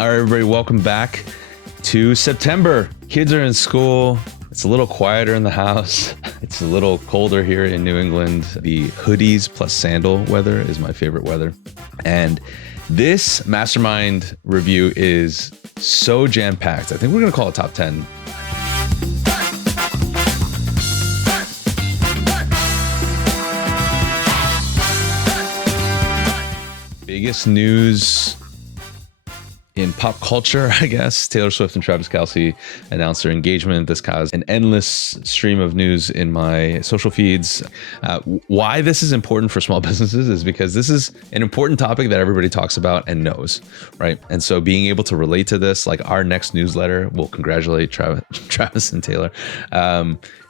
All right, everybody, welcome back to September. Kids are in school. It's a little quieter in the house. It's a little colder here in New England. The hoodies plus sandal weather is my favorite weather. And this Mastermind review is so jam-packed. I think we're going to call it top 10. Biggest news in pop culture, I guess. Taylor Swift and Travis Kelce announced their engagement. This caused an endless stream of news in my social feeds. Why this is important for small businesses is because this is an important topic that everybody talks about and knows, right? And so being able to relate to this, like our next newsletter will congratulate Travis and Taylor.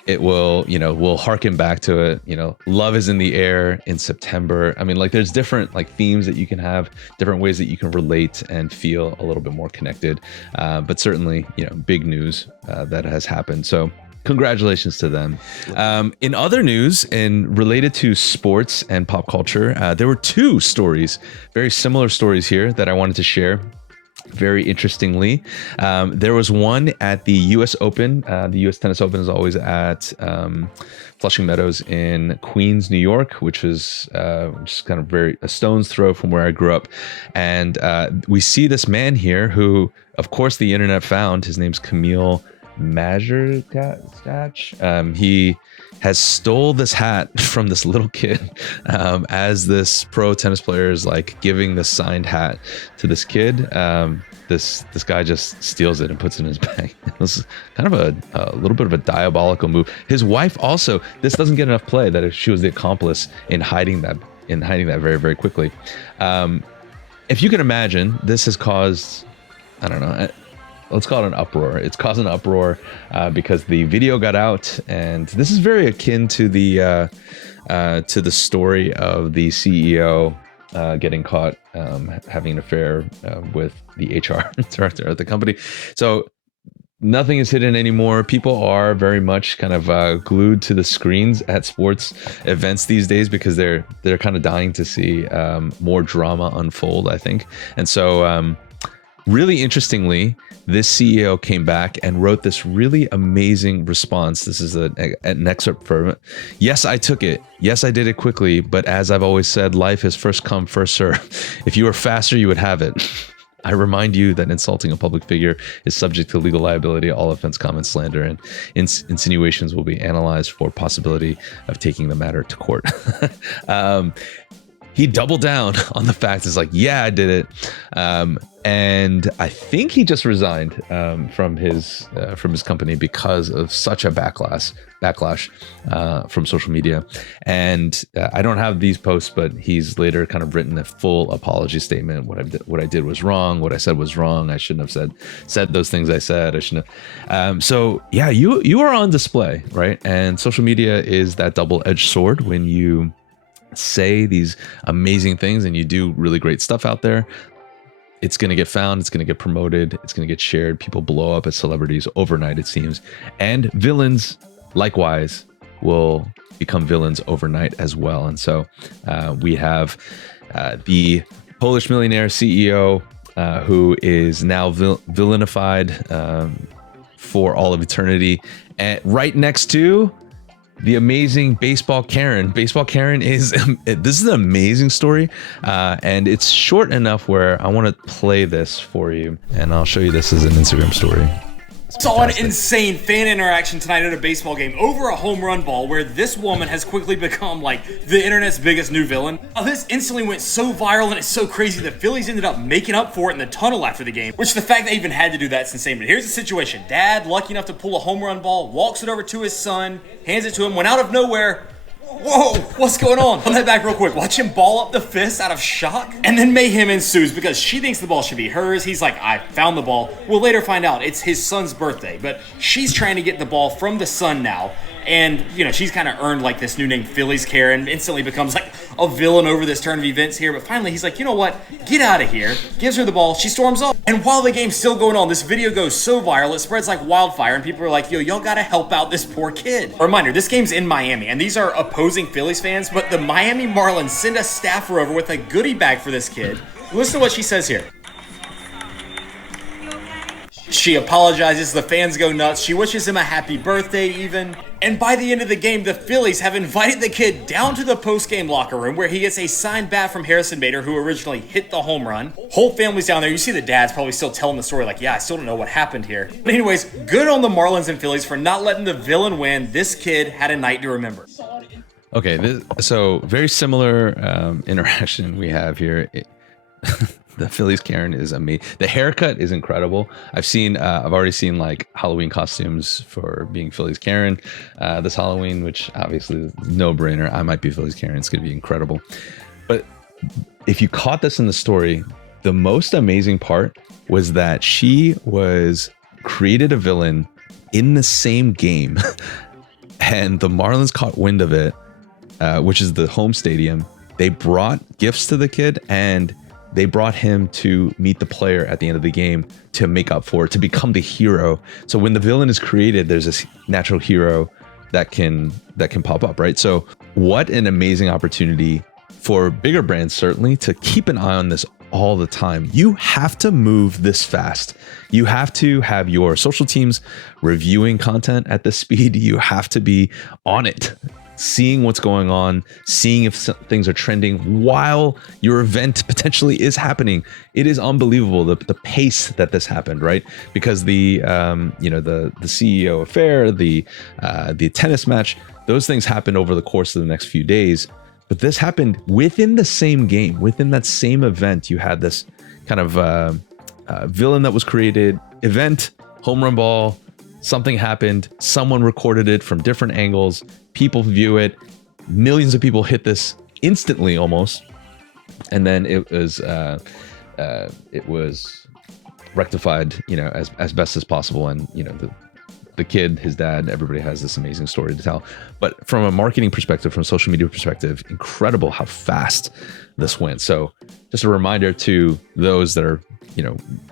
It will, we'll harken back to it. Love is in the air in September. I mean, like there's different like themes that you can have, different ways that you can relate and feel a little bit more connected. But certainly, big news that has happened. So congratulations to them. In other news and related to sports and pop culture, there were two stories, very similar stories here that I wanted to share. Very interestingly, there was one at the U.S. Open. The U.S. Tennis Open is always at Flushing Meadows in Queens, New York, which is just kind of a stone's throw from where I grew up. And we see this man here who, of course, the internet found. His name's Camille Majergach. He has stole this hat from this little kid as this pro tennis player is like giving the signed hat to this kid. This guy just steals it and puts it in his bag. It was kind of a little bit of a diabolical move. His wife also, this doesn't get enough play that she was the accomplice in hiding that very, very quickly. If you can imagine, this has caused, I don't know, let's call it an uproar. It's caused an uproar because the video got out, and this is very akin to the story of the CEO getting caught having an affair with the HR director at the company. So nothing is hidden anymore. People are very much kind of glued to the screens at sports events these days because they're kind of dying to see more drama unfold, I think. And so really interestingly, this CEO came back and wrote this really amazing response. This is an excerpt from it. Yes, I took it. Yes, I did it quickly. But as I've always said, life is first come, first serve. If you were faster, you would have it. I remind you that insulting a public figure is subject to legal liability. All offense, comment, slander, and insinuations will be analyzed for possibility of taking the matter to court. He doubled down on the fact. It's like, yeah, I did it. And I think he just resigned from his company because of such a backlash from social media. And I don't have these posts, but he's later kind of written a full apology statement. What I did was wrong. What I said was wrong. I shouldn't have said those things I said. I shouldn't have. So yeah, you are on display, right? And social media is that double-edged sword when you say these amazing things and you do really great stuff out there. It's going to get found, it's going to get promoted, it's going to get shared. People blow up as celebrities overnight, it seems. And villains, likewise, will become villains overnight as well. And so we have the Polish millionaire CEO who is now villainified for all of eternity. And right next to the amazing Baseball Karen. Baseball Karen this is an amazing story, and it's short enough where I want to play this for you, and I'll show you this as an Instagram story. Saw an insane fan interaction tonight at a baseball game over a home run ball where this woman has quickly become like the internet's biggest new villain. This instantly went so viral and it's so crazy the Phillies ended up making up for it in the tunnel after the game, which the fact they even had to do that's insane. But here's the situation. Dad, lucky enough to pull a home run ball, walks it over to his son, hands it to him, when out of nowhere, whoa, what's going on? Pull that back real quick. Watch him ball up the fist out of shock. And then mayhem ensues because she thinks the ball should be hers. He's like, I found the ball. We'll later find out it's his son's birthday. But she's trying to get the ball from the son now. And, she's kind of earned like this new name, Phillies Karen, instantly becomes like a villain over this turn of events here. But finally, he's like, you know what? Get out of here. Gives her the ball. She storms off. And while the game's still going on, this video goes so viral, it spreads like wildfire. And people are like, yo, y'all got to help out this poor kid. A reminder, this game's in Miami. And these are opposing Phillies fans. But the Miami Marlins send a staffer over with a goodie bag for this kid. Listen to what she says here. She apologizes, the fans go nuts, she wishes him a happy birthday even. And by the end of the game, the Phillies have invited the kid down to the post-game locker room where he gets a signed bat from Harrison Bader, who originally hit the home run. Whole family's down there. You see the dad's probably still telling the story like, yeah, I still don't know what happened here. But anyways, good on the Marlins and Phillies for not letting the villain win. This kid had a night to remember. Okay, so very similar interaction we have here. The Phillies Karen is amazing. The haircut is incredible. I've already seen like Halloween costumes for being Phillies Karen this Halloween, which obviously is no brainer. I might be Phillies Karen. It's going to be incredible. But if you caught this in the story, the most amazing part was that she created a villain in the same game, and the Marlins caught wind of it, which is the home stadium. They brought gifts to the kid, and they brought him to meet the player at the end of the game to make up for it, to become the hero. So when the villain is created, there's this natural hero that can pop up, right? So what an amazing opportunity for bigger brands, certainly, to keep an eye on this all the time. You have to move this fast. You have to have your social teams reviewing content at this speed. You have to be on it, seeing what's going on, seeing if things are trending while your event potentially is happening. It is unbelievable the pace that this happened, right? Because the CEO affair, the tennis match, those things happened over the course of the next few days. But this happened within the same game, within that same event. You had this kind of villain that was created, event, home run ball, something happened, someone recorded it from different angles, people view it, millions of people hit this instantly almost, and then it was rectified, as best as possible. And the kid, his dad, everybody has this amazing story to tell. But from a marketing perspective, from a social media perspective, incredible how fast this went. So just a reminder to those that are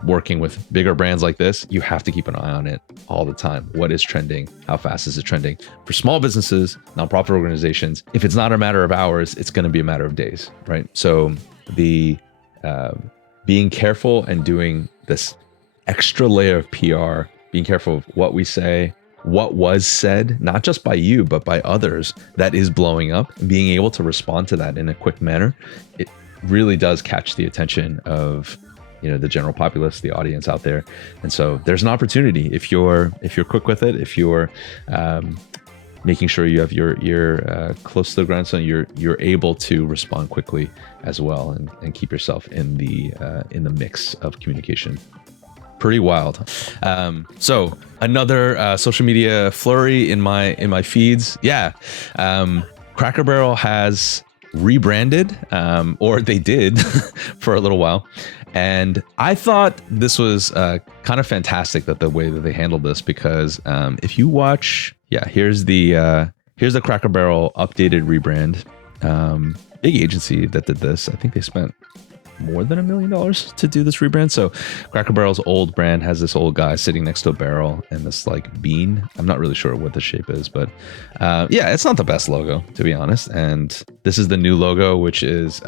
working with bigger brands like this, you have to keep an eye on it all the time. What is trending? How fast is it trending? For small businesses, nonprofit organizations, if it's not a matter of hours, it's going to be a matter of days, right? So the being careful and doing this extra layer of PR, being careful of what we say, what was said, not just by you, but by others, that is blowing up, and being able to respond to that in a quick manner, it really does catch the attention of the general populace, the audience out there. And so there's an opportunity if you're quick with it, if you're making sure you have your ear close to the ground, so you're able to respond quickly as well, and keep yourself in the mix of communication. Pretty wild. So another social media flurry in my feeds. Yeah, Cracker Barrel has rebranded, or they did for a little while. And I thought this was kind of fantastic that the way that they handled this, because if you watch, here's the Cracker Barrel updated rebrand. Big agency that did this. I think they spent more than $1 million to do this rebrand. So Cracker Barrel's old brand has this old guy sitting next to a barrel and this like bean. I'm not really sure what the shape is, but it's not the best logo, to be honest. And this is the new logo, which is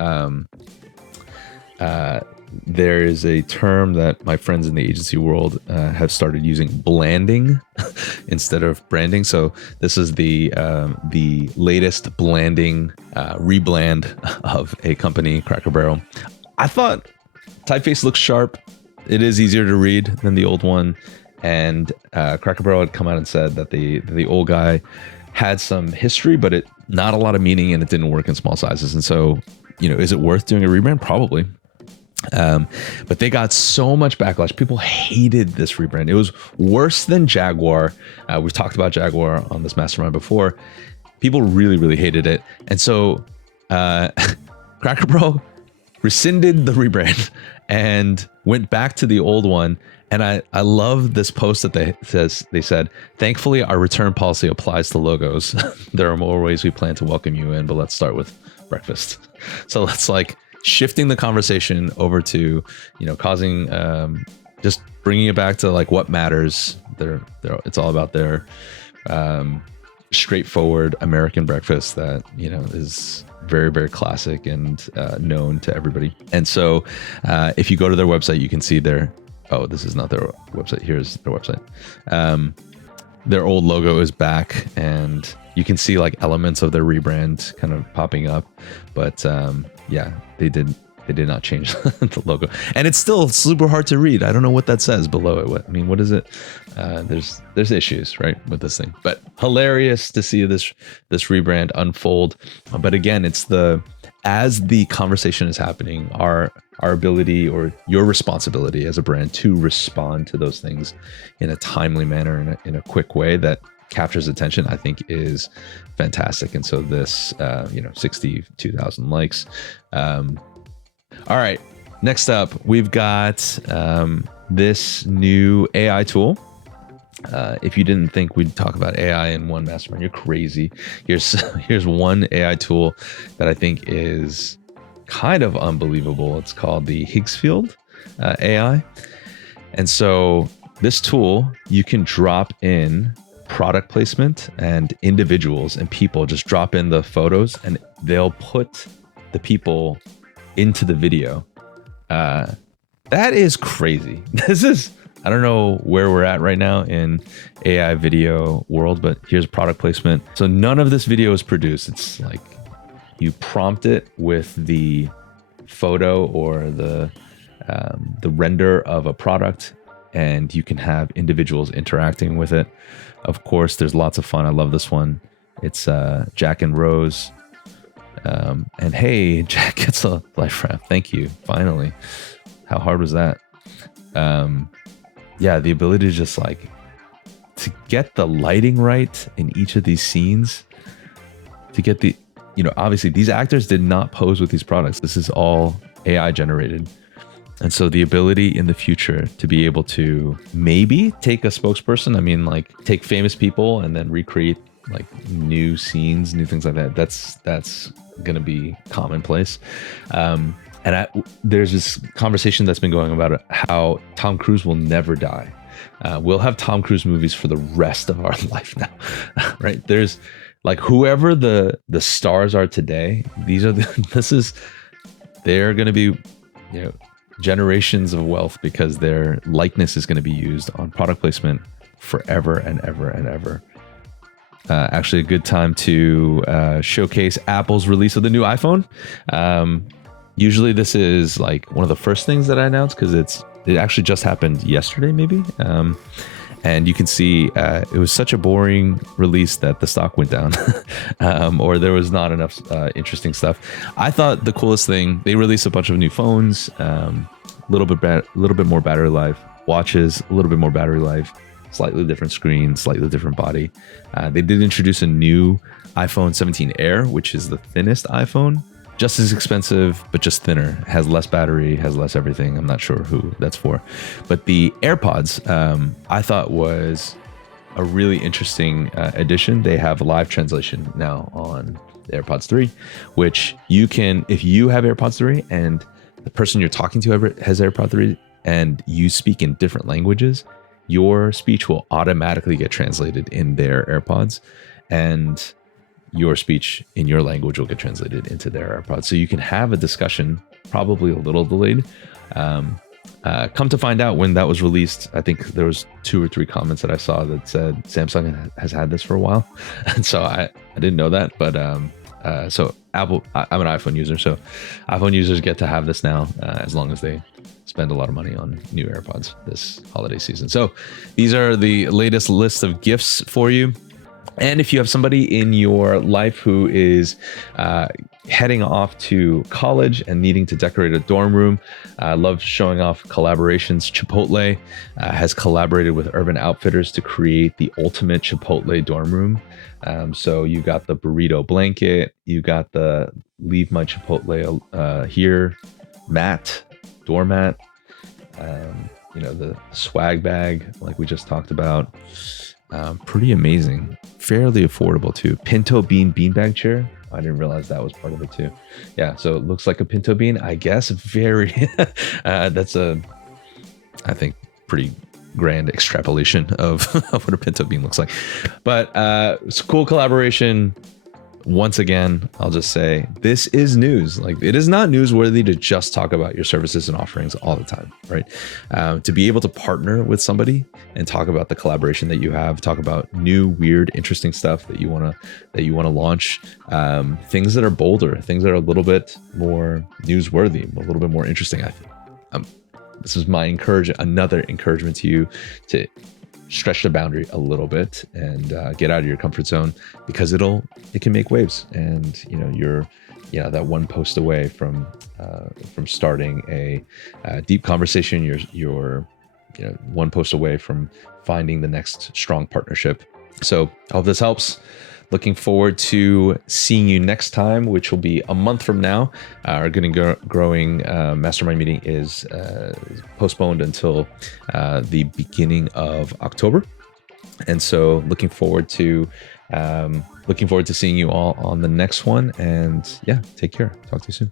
there is a term that my friends in the agency world have started using, blanding instead of branding. So this is the latest blanding rebrand of a company, Cracker Barrel. I thought typeface looks sharp. It is easier to read than the old one. And Cracker Barrel had come out and said that the old guy had some history, but not a lot of meaning, and it didn't work in small sizes. And so, is it worth doing a rebrand? Probably. But they got so much backlash. People hated this rebrand. It was worse than Jaguar. We've talked about Jaguar on this mastermind before. People really, really hated it. And so Cracker Barrel rescinded the rebrand and went back to the old one. And I love this post that they said, thankfully, our return policy applies to logos. There are more ways we plan to welcome you in, but let's start with breakfast. So let's shifting the conversation over to, causing, just bringing it back to what matters. It's all about their straightforward American breakfast that, is very, very classic and known to everybody. And so if you go to their website, you can see their Oh, this is not their website. Here's their website. Their old logo is back, and you can see like elements of their rebrand kind of popping up. But yeah, they did not change the logo, and it's still super hard to read. I don't know what that says below it. What is it? There's issues, right, with this thing, but hilarious to see this rebrand unfold. But again, it's as the conversation is happening, our ability or your responsibility as a brand to respond to those things in a timely manner, in a quick way that captures attention, I think is fantastic. And so this 62,000 likes. All right, next up, we've got this new AI tool. If you didn't think we'd talk about AI in one mastermind, you're crazy. Here's one AI tool that I think is kind of unbelievable. It's called the Higgs field AI. And so this tool, you can drop in product placement and individuals and people, just drop in the photos and they'll put the people into the video. That is crazy. I don't know where we're at right now in AI video world, but here's product placement. So none of this video is produced. It's like you prompt it with the photo or the render of a product, and you can have individuals interacting with it. Of course, there's lots of fun. I love this one. It's Jack and Rose. And hey, Jack gets a life wrap. Thank you. Finally. How hard was that? Yeah, the ability to just to get the lighting right in each of these scenes, to get obviously these actors did not pose with these products. This is all AI generated. And so the ability in the future to be able to maybe take a spokesperson, take famous people and then recreate new scenes, new things like that. That's going to be commonplace. There's this conversation that's been going about how Tom Cruise will never die. We'll have Tom Cruise movies for the rest of our life now, right? There's whoever the stars are today, they're going to be, generations of wealth because their likeness is going to be used on product placement forever and ever and ever. Actually, a good time to showcase Apple's release of the new iPhone. Usually this is one of the first things that I announce because it actually just happened yesterday, maybe. And you can see it was such a boring release that the stock went down, or there was not enough interesting stuff. I thought the coolest thing, they released a bunch of new phones, a little bit more battery life, watches, a little bit more battery life, slightly different screen, slightly different body. They did introduce a new iPhone 17 Air, which is the thinnest iPhone. Just as expensive, but just thinner. Has less battery, has less everything. I'm not sure who that's for. But the AirPods, I thought was a really interesting addition. They have live translation now on the AirPods 3, which you can, if you have AirPods 3 and the person you're talking to has AirPods 3 and you speak in different languages, your speech will automatically get translated in their AirPods, and your speech in your language will get translated into their AirPods. So you can have a discussion, probably a little delayed. Come to find out, when that was released, I think there was 2 or 3 comments that I saw that said Samsung has had this for a while. And so I didn't know that, but so Apple, I'm an iPhone user, so iPhone users get to have this now, as long as they spend a lot of money on new AirPods this holiday season. So these are the latest list of gifts for you. And if you have somebody in your life who is heading off to college and needing to decorate a dorm room, I love showing off collaborations. Chipotle has collaborated with Urban Outfitters to create the ultimate Chipotle dorm room. So you got the burrito blanket, you got the Leave My Chipotle Here mat, doormat, the swag bag like we just talked about. Pretty amazing, fairly affordable too. Pinto bean beanbag chair. I didn't realize that was part of it too. Yeah, so it looks like a pinto bean, I guess. Very that's I think pretty grand extrapolation of what a pinto bean looks like. But it's a cool collaboration. once again, I'll just say this is news. Like, it is not newsworthy to just talk about your services and offerings all the time, right? To be able to partner with somebody and talk about the collaboration that you have, talk about new, weird, interesting stuff that you want to launch, things that are bolder, things that are a little bit more newsworthy, a little bit more interesting. I think this is my another encouragement to you to stretch the boundary a little bit and get out of your comfort zone, because it can make waves. And you're that one post away from starting a deep conversation. You're one post away from finding the next strong partnership. So I hope this helps. Looking forward to seeing you next time, which will be a month from now. Our growing mastermind meeting is postponed until the beginning of October, and so looking forward to seeing you all on the next one. And yeah, take care. Talk to you soon.